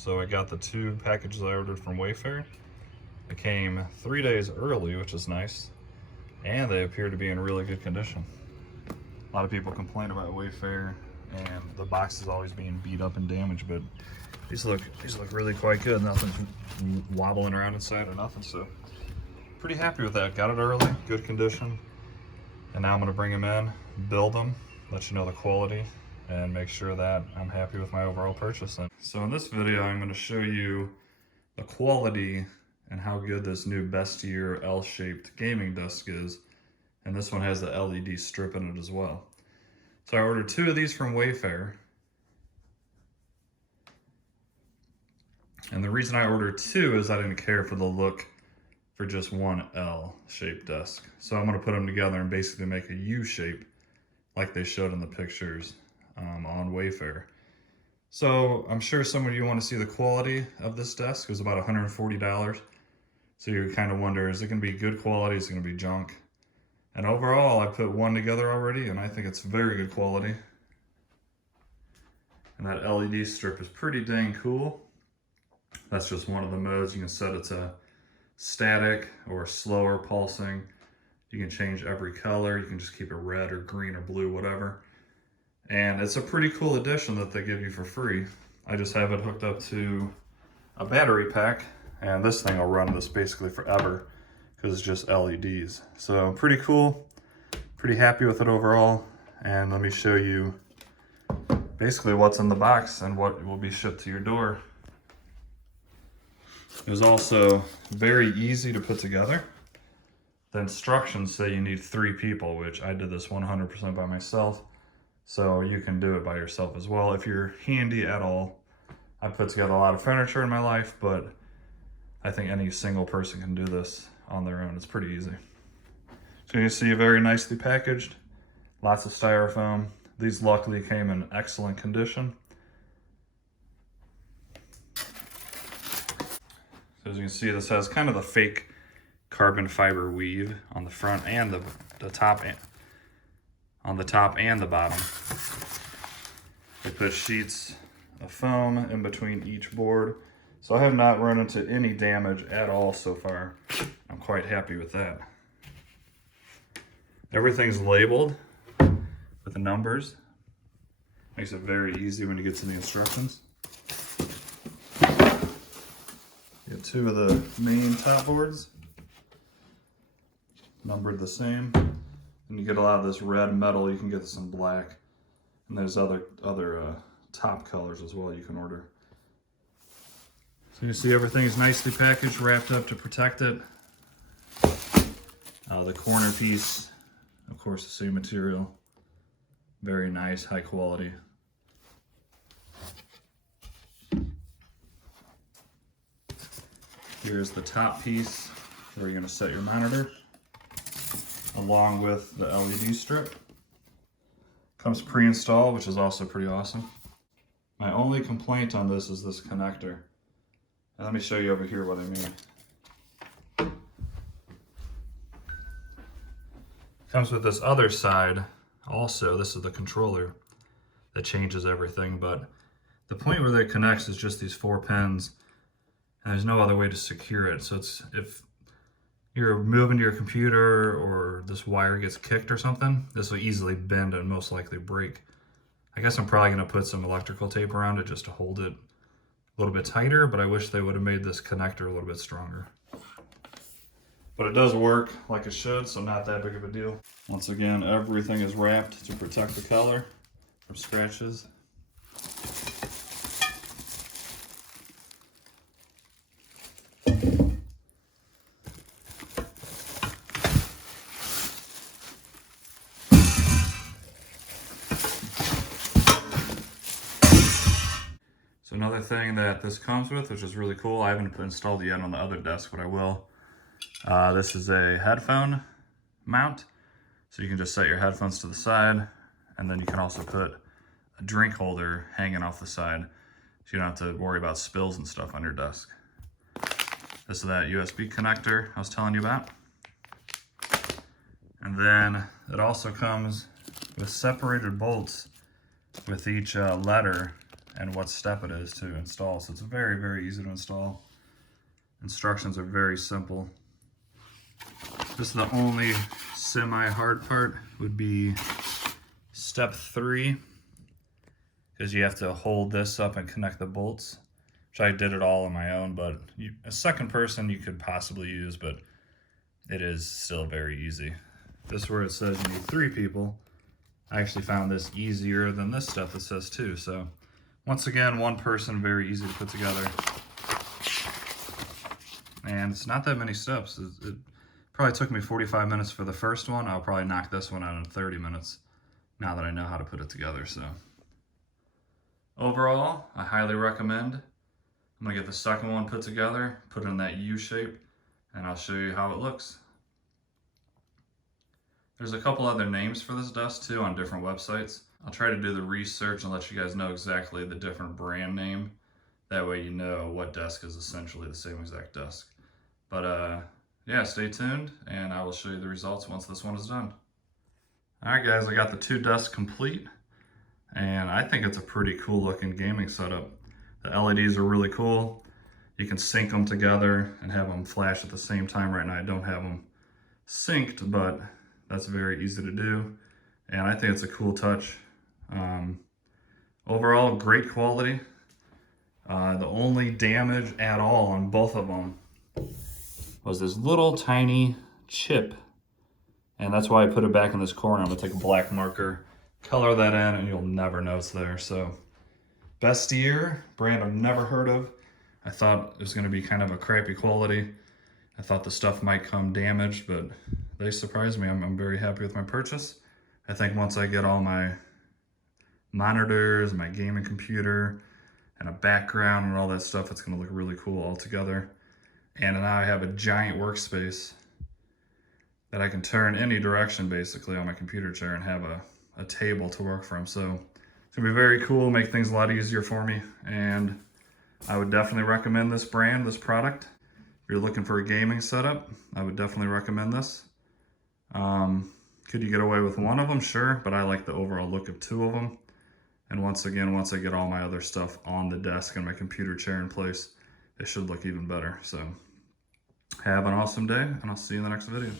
So I got the 2 packages I ordered from Wayfair. They came 3 days early, which is nice, and they appear to be in really good condition. A lot of people complain about Wayfair and the boxes always being beat up and damaged, but these look really quite good. Nothing's wobbling around inside or nothing, so pretty happy with that. Got it early, good condition, and now I'm gonna bring them in, build them, let you know the quality, and make sure that I'm happy with my overall purchase. So in this video, I'm gonna show you the quality and how good this new Bestier L-shaped gaming desk is. And this one has the LED strip in it as well. So I ordered 2 of these from Wayfair. And the reason I ordered 2 is I didn't care for the look for just one L-shaped desk. So I'm gonna put them together and basically make a U shape like they showed in the pictures on Wayfair. So I'm sure some of you want to see the quality of this desk. It was about $140. So you kind of wonder, is it gonna be good quality? Is it gonna be junk? And overall, I put one together already, and I think it's very good quality. And that LED strip is pretty dang cool. That's just one of the modes. You can set it to static or slower pulsing. You can change every color. You can just keep it red or green or blue, whatever. And it's a pretty cool addition that they give you for free. I just have it hooked up to a battery pack, and this thing will run this basically forever because it's just LEDs. So pretty cool, pretty happy with it overall. And let me show you basically what's in the box and what will be shipped to your door. It was also very easy to put together. The instructions say you need 3 people, which I did this 100% by myself. So you can do it by yourself as well if you're handy at all. I put together a lot of furniture in my life, but I think any single person can do this on their own. It's pretty easy. So you see, very nicely packaged, lots of styrofoam. These luckily came in excellent condition. So as you can see, this has kind of the fake carbon fiber weave on the front and the top, on the top and the bottom. They put sheets of foam in between each board. So I have not run into any damage at all so far. I'm quite happy with that. Everything's labeled with the numbers. Makes it very easy when you get to the instructions. You have 2 of the main top boards, numbered the same. And you get a lot of this red metal. You can get some black. And there's other top colors as well you can order. So you see everything is nicely packaged, wrapped up to protect it. The corner piece, of course, the same material. Very nice, high quality. Here's the top piece where you're going to set your monitor, along with the LED strip. Comes pre-installed, which is also pretty awesome. My only complaint on this is this connector. And let me show you over here what I mean. Comes with this other side also. This is the controller that changes everything, but the point where it connects is just these 4 pins, and there's no other way to secure it. So it's, if you're moving to your computer or this wire gets kicked or something, this will easily bend and most likely break. I guess I'm probably gonna put some electrical tape around it just to hold it a little bit tighter, but I wish they would have made this connector a little bit stronger. But it does work like it should, so not that big of a deal. Once again, everything is wrapped to protect the color from scratches. So another thing that this comes with, which is really cool, I haven't installed it yet on the other desk, but I will. This is a headphone mount. So you can just set your headphones to the side, and then you can also put a drink holder hanging off the side, so you don't have to worry about spills and stuff on your desk. This is that USB connector I was telling you about. And then it also comes with separated bolts with each letter and what step it is to install. So it's very, very easy to install. Instructions are very simple. Just the only semi-hard part would be step 3, because you have to hold this up and connect the bolts, which I did it all on my own, but a second person you could possibly use, but it is still very easy. This is where it says you need 3 people. I actually found this easier than this stuff that says 2. So once again, one person, very easy to put together. And it's not that many steps. It probably took me 45 minutes for the first one. I'll probably knock this one out in 30 minutes now that I know how to put it together. So overall, I highly recommend. I'm gonna get the second one put together, put it in that U shape, and I'll show you how it looks. There's a couple other names for this desk too on different websites. I'll try to do the research and let you guys know exactly the different brand name. That way you know what desk is essentially the same exact desk. But yeah, stay tuned and I will show you the results once this one is done. All right guys, I got the 2 desks complete and I think it's a pretty cool looking gaming setup. The LEDs are really cool. You can sync them together and have them flash at the same time. Right now I don't have them synced, but that's very easy to do. And I think it's a cool touch. Overall, great quality. The only damage at all on both of them was this little tiny chip. And that's why I put it back in this corner. I'm gonna take a black marker, color that in, and you'll never know it's there. So, Bestier, brand I've never heard of. I thought it was gonna be kind of a crappy quality. I thought the stuff might come damaged, but they surprised me. I'm very happy with my purchase. I think once I get all my monitors, my gaming computer, and a background and all that stuff, it's gonna look really cool all together. And now I have a giant workspace that I can turn any direction basically on my computer chair and have a table to work from. So it's gonna be very cool, make things a lot easier for me. And I would definitely recommend this brand, this product. If you're looking for a gaming setup, I would definitely recommend this. Could you get away with one of them? Sure, but I like the overall look of 2 of them. And once again, once I get all my other stuff on the desk and my computer chair in place, it should look even better. So have an awesome day, and I'll see you in the next video.